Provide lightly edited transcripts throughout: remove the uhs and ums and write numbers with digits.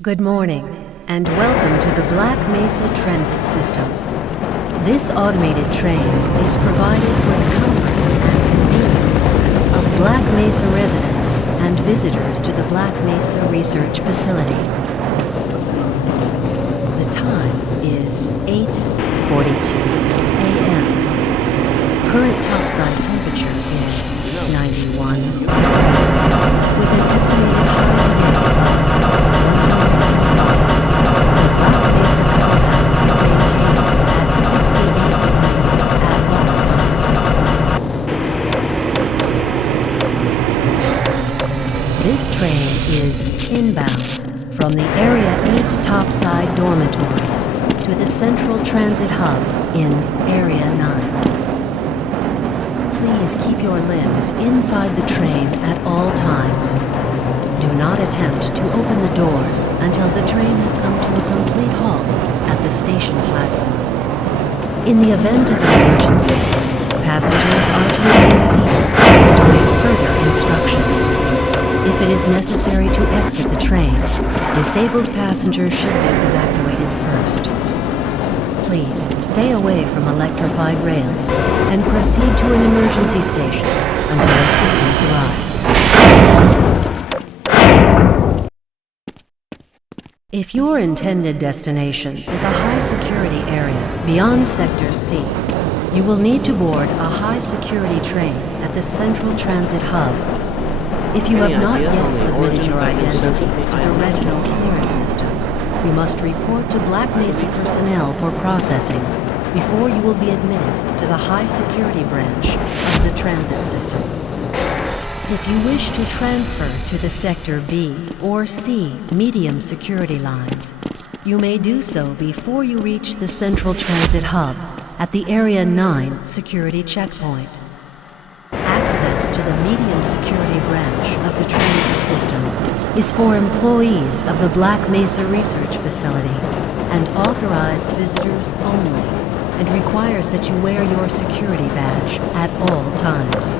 Good morning, and welcome to the Black Mesa Transit System. This automated train is provided for the comfort and convenience of Black Mesa residents and visitors to the Black Mesa Research Facility. The time is 8:42 a.m. Current topside temperature is 91 degrees, with an estimated high today. Black Mesa compound is maintained at 68 degrees at all times. This train is inbound from the Area 8 topside dormitories to the Central Transit Hub in Area 9. Please keep your limbs inside the train at all times. Do not attempt to open the doors until the train has come to a complete halt at the station platform. In the event of an emergency, passengers are to remain seated and await further instruction. If it is necessary to exit the train, disabled passengers should be evacuated first. Please stay away from electrified rails and proceed to an emergency station until assistance arrives. If your intended destination is a high-security area beyond Sector C, you will need to board a high-security train at the Central Transit Hub. If you have not yet submitted your identity to the retinal clearance system, you must report to Black Mesa personnel for processing before you will be admitted to the high-security branch of the transit system. If you wish to transfer to the Sector B or C medium security lines, you may do so before you reach the Central Transit Hub at the Area 9 security checkpoint. Access to the medium security branch of the transit system is for employees of the Black Mesa Research Facility and authorized visitors only, and requires that you wear your security badge at all times.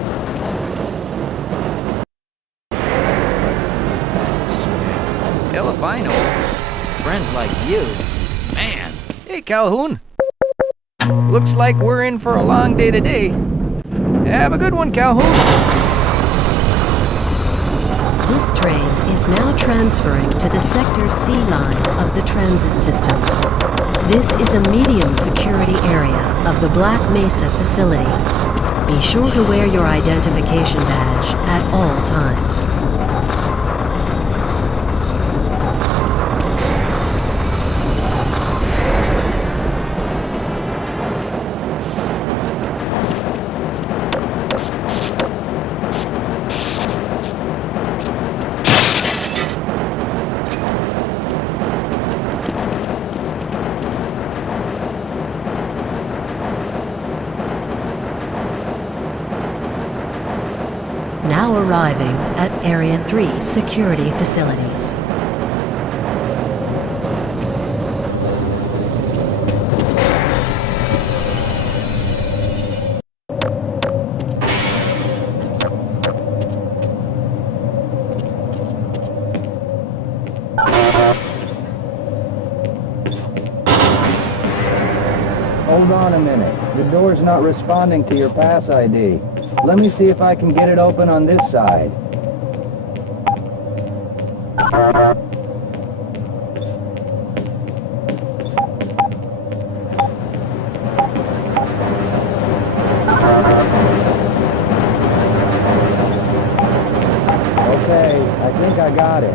Hell if I know. Friends like you. Man. Hey, Calhoun. Looks like we're in for a long day today. Have a good one, Calhoun. This train is now transferring to the Sector C line of the transit system. This is a medium security area of the Black Mesa facility. Be sure to wear your identification badge at all times. Now arriving at Area 3 security facilities. Hold on a minute. The door's not responding to your pass ID. Let me see if I can get it open on this side. Okay, I think I got it.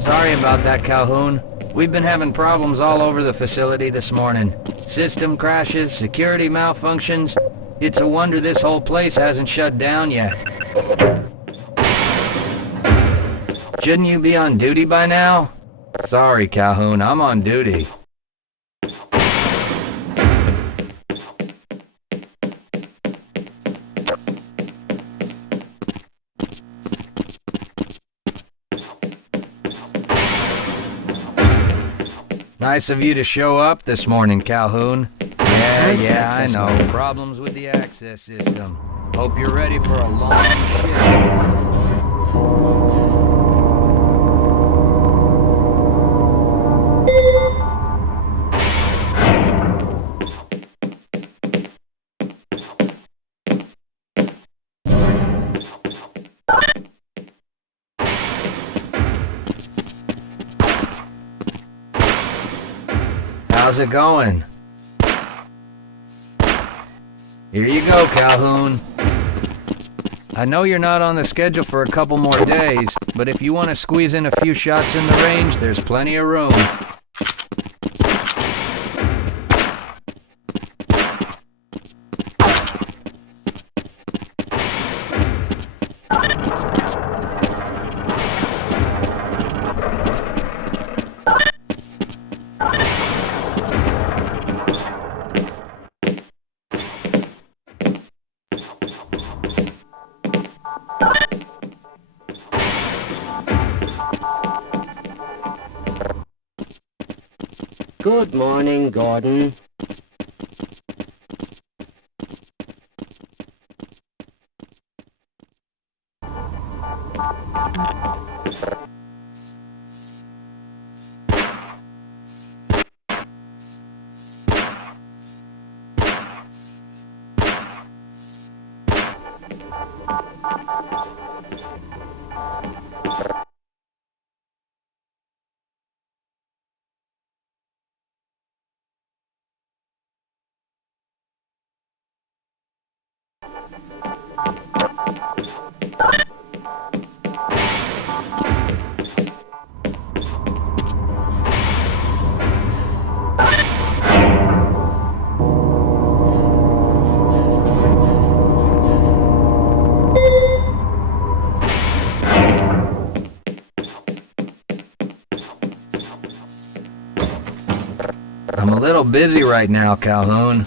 Sorry about that, Calhoun. We've been having problems all over the facility this morning. System crashes, security malfunctions. It's a wonder this whole place hasn't shut down yet. Shouldn't you be on duty by now? Sorry, Calhoun, I'm on duty. Nice of you to show up this morning, Calhoun. Yeah, I know. Problems with the access system. Hope you're ready for a long shift. How's it going? Here you go, Calhoun. I know you're not on the schedule for a couple more days, but if you want to squeeze in a few shots in the range, there's plenty of room. Good morning, Gordon. I'm a little busy right now, Calhoun.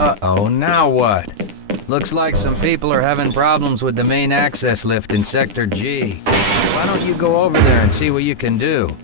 Uh-oh, now what? Looks like some people are having problems with the main access lift in Sector G. Why don't you go over there and see what you can do?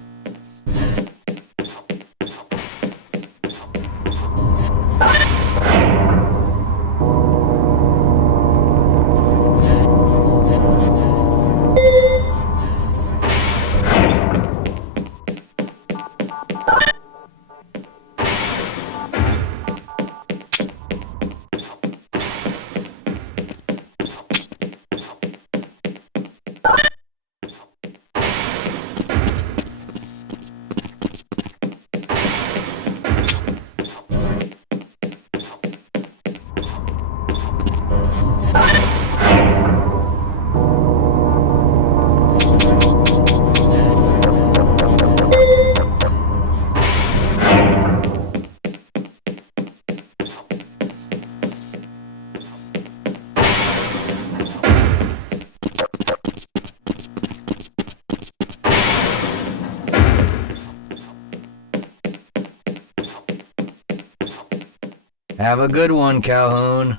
Have a good one, Calhoun.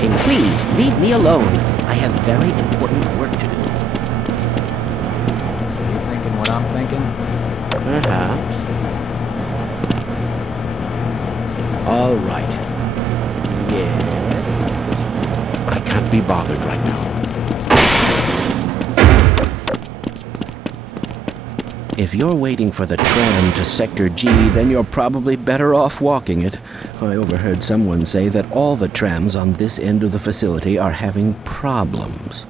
And please, leave me alone. I have very important work to do. You thinking what I'm thinking? Perhaps. All right. Yes. I can't be bothered right now. If you're waiting for the tram to Sector G, then you're probably better off walking it. I overheard someone say that all the trams on this end of the facility are having problems.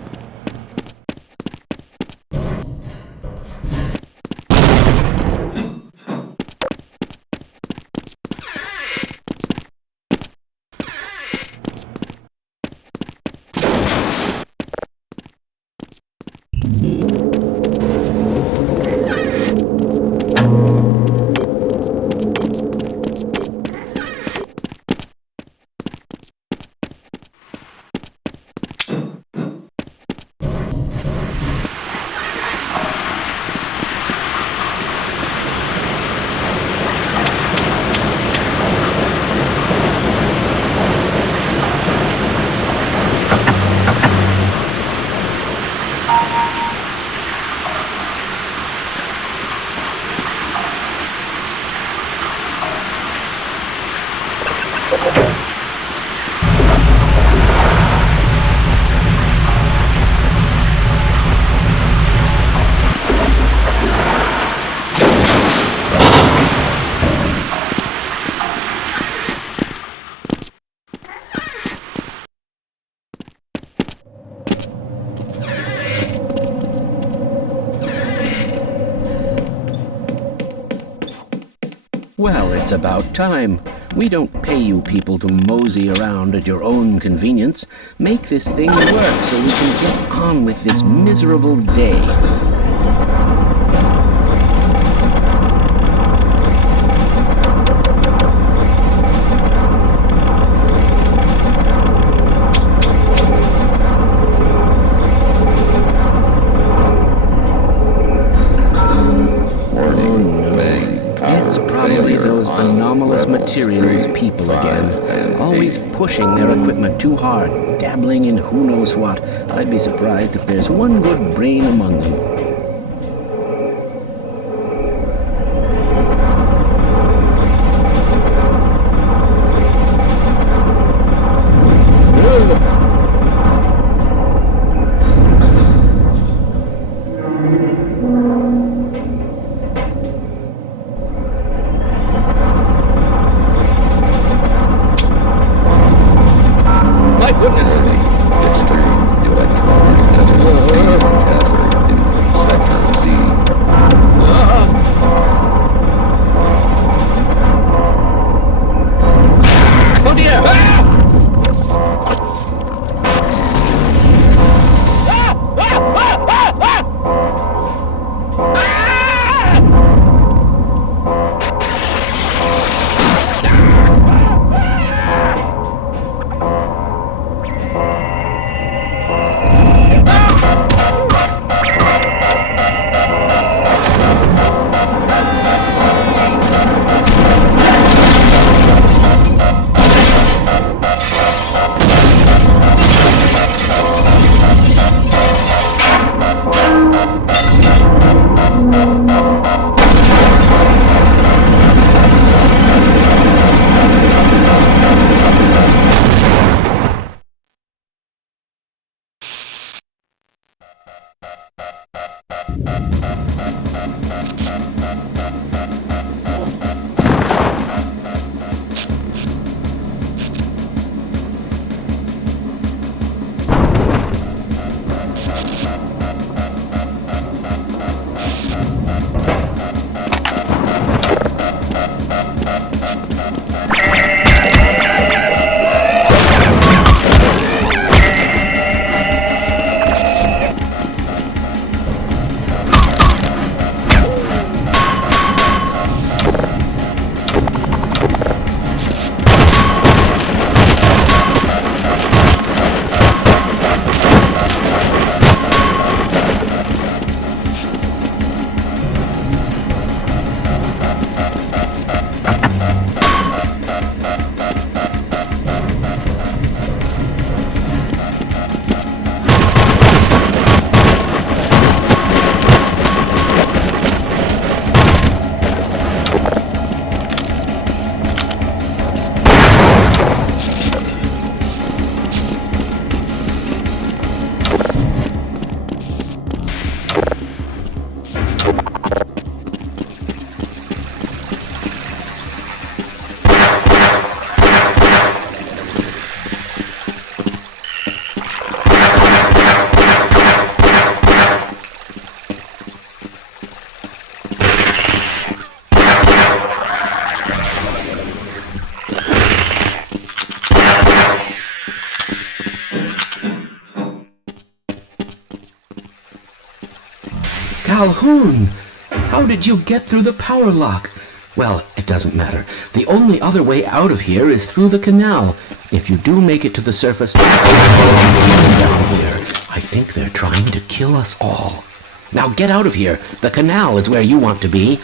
Well, it's about time. We don't pay you people to mosey around at your own convenience. Make this thing work so we can get on with this miserable day. Anomalous materials people again, always pushing their equipment too hard, dabbling in who knows what. I'd be surprised if there's one good brain among them. Calhoun! How did you get through the power lock? Well, it doesn't matter. The only other way out of here is through the canal. If you do make it to the surface down here, I think they're trying to kill us all. Now get out of here. The canal is where you want to be.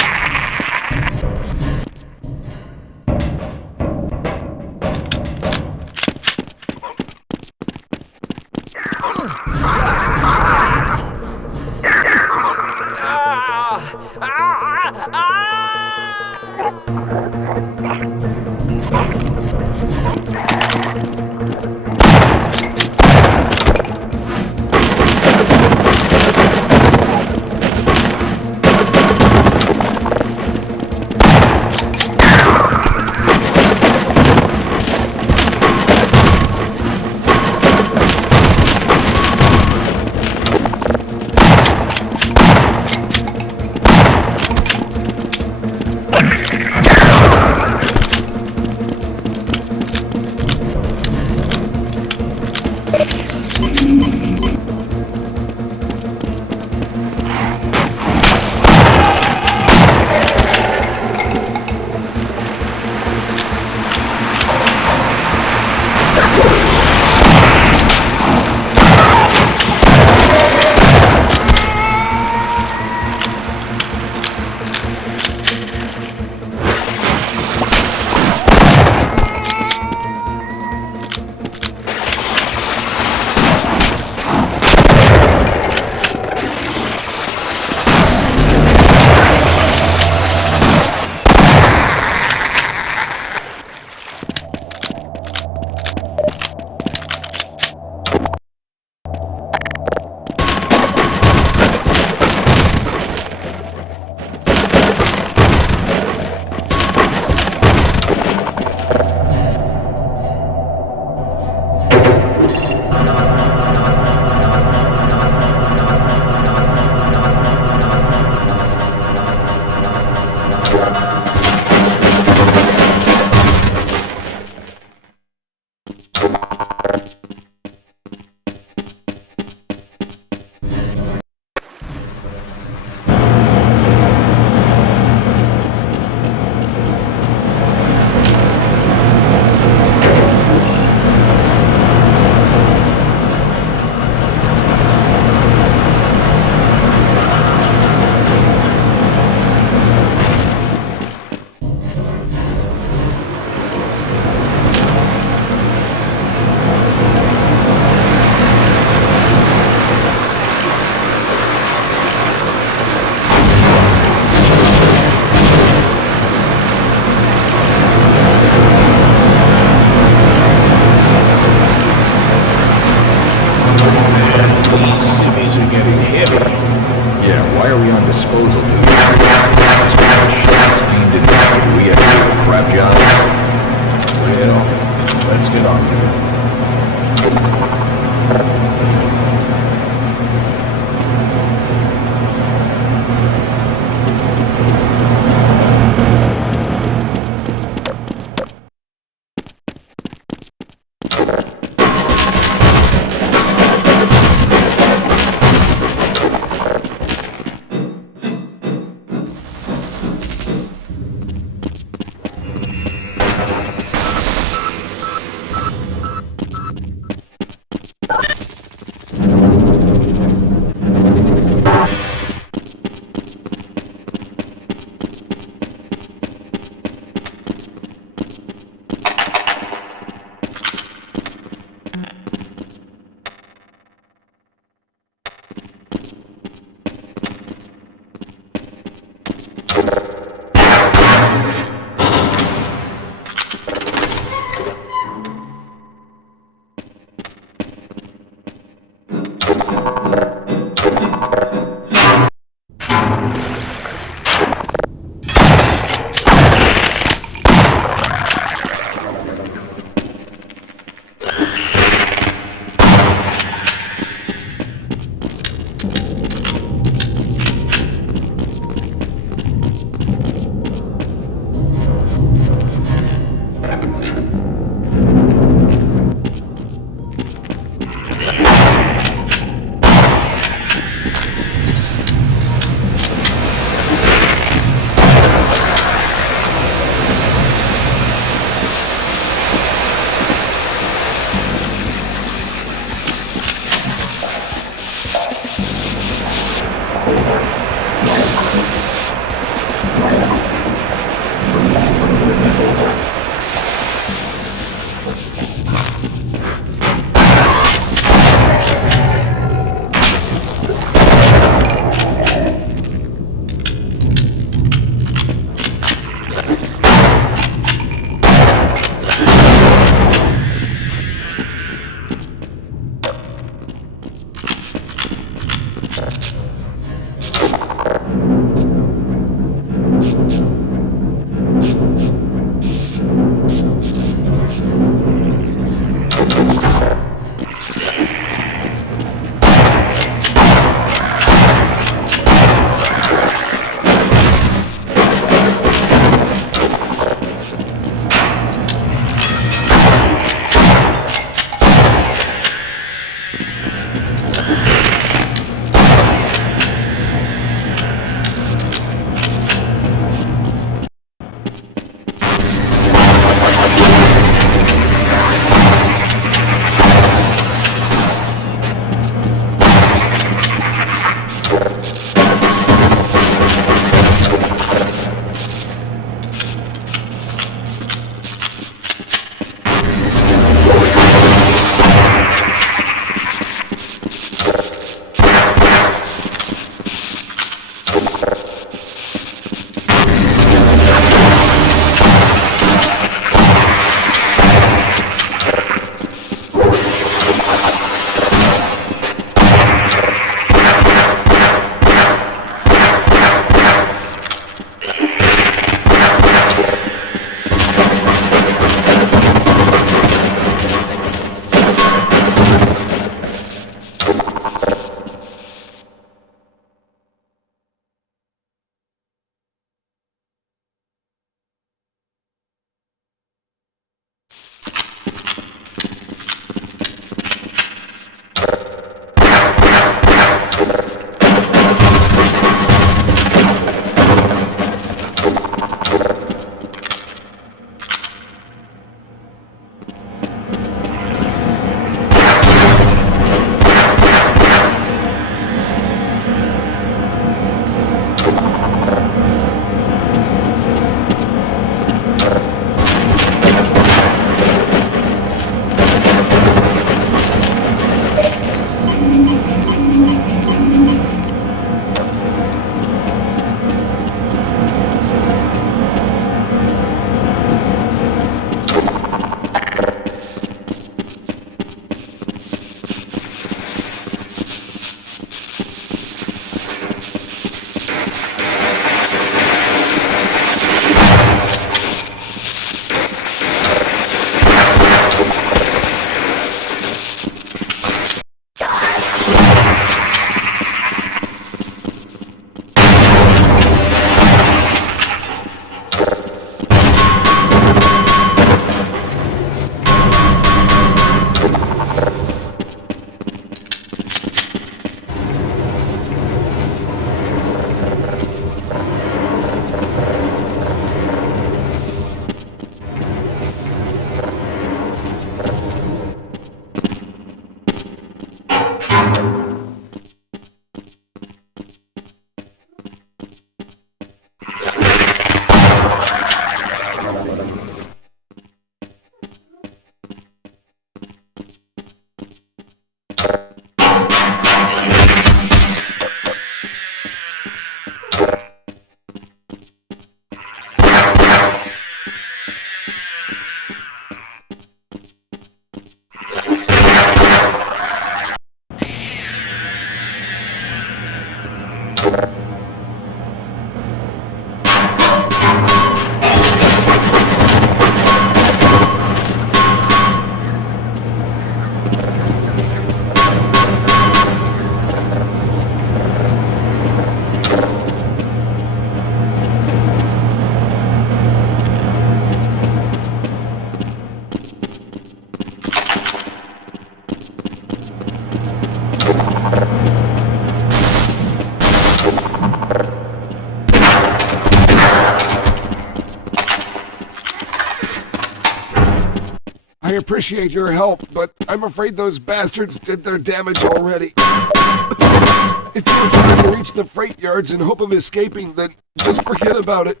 I appreciate your help, but I'm afraid those bastards did their damage already. If you were trying to reach the freight yards in hope of escaping, then just forget about it.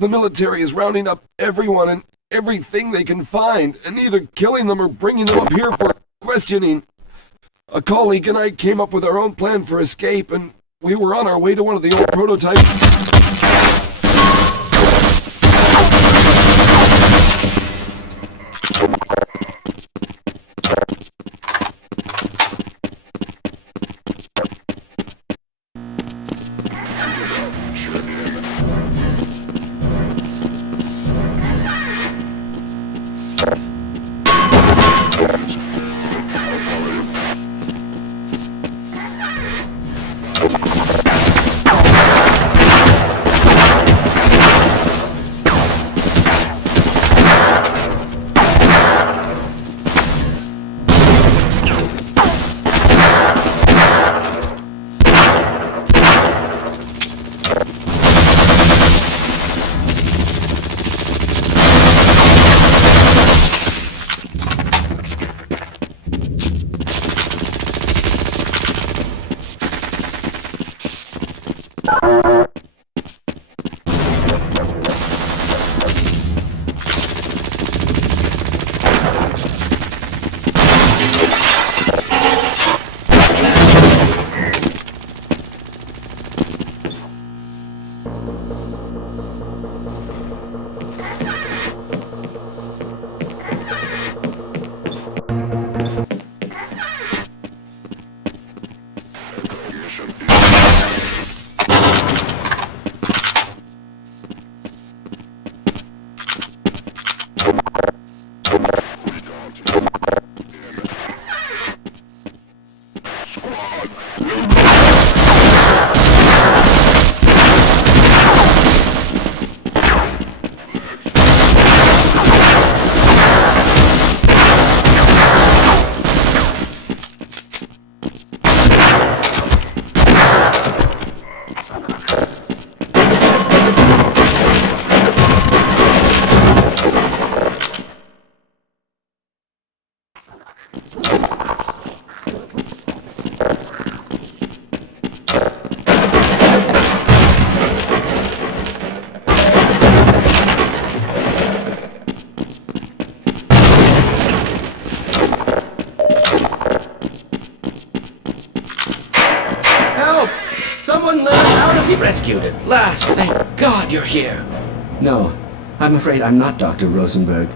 The military is rounding up everyone and everything they can find, and either killing them or bringing them up here for questioning. A colleague and I came up with our own plan for escape, and we were on our way to one of the old prototypes. Rescued at last! Thank God you're here! No, I'm afraid I'm not Dr. Rosenberg.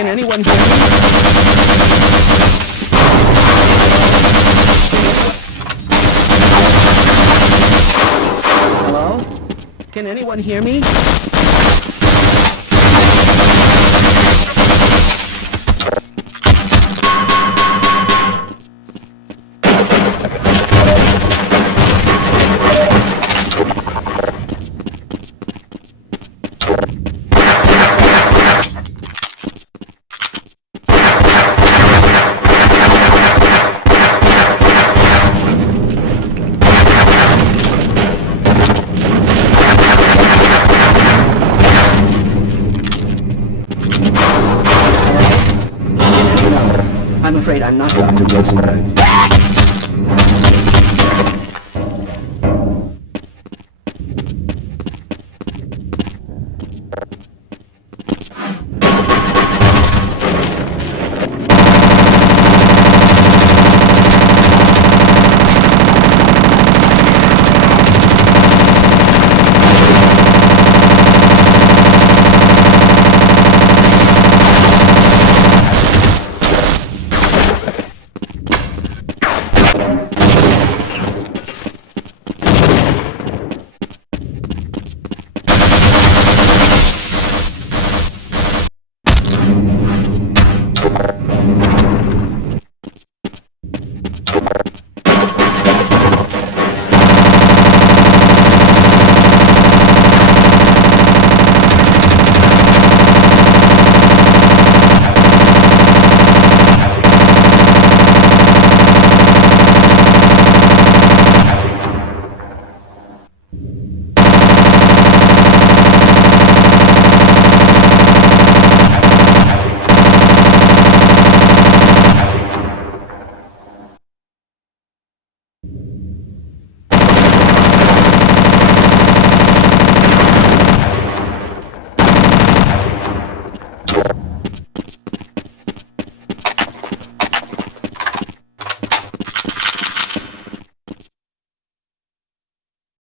Can anyone hear me? Hello? Can anyone hear me? I'm afraid I'm not Dr. Rosenberg.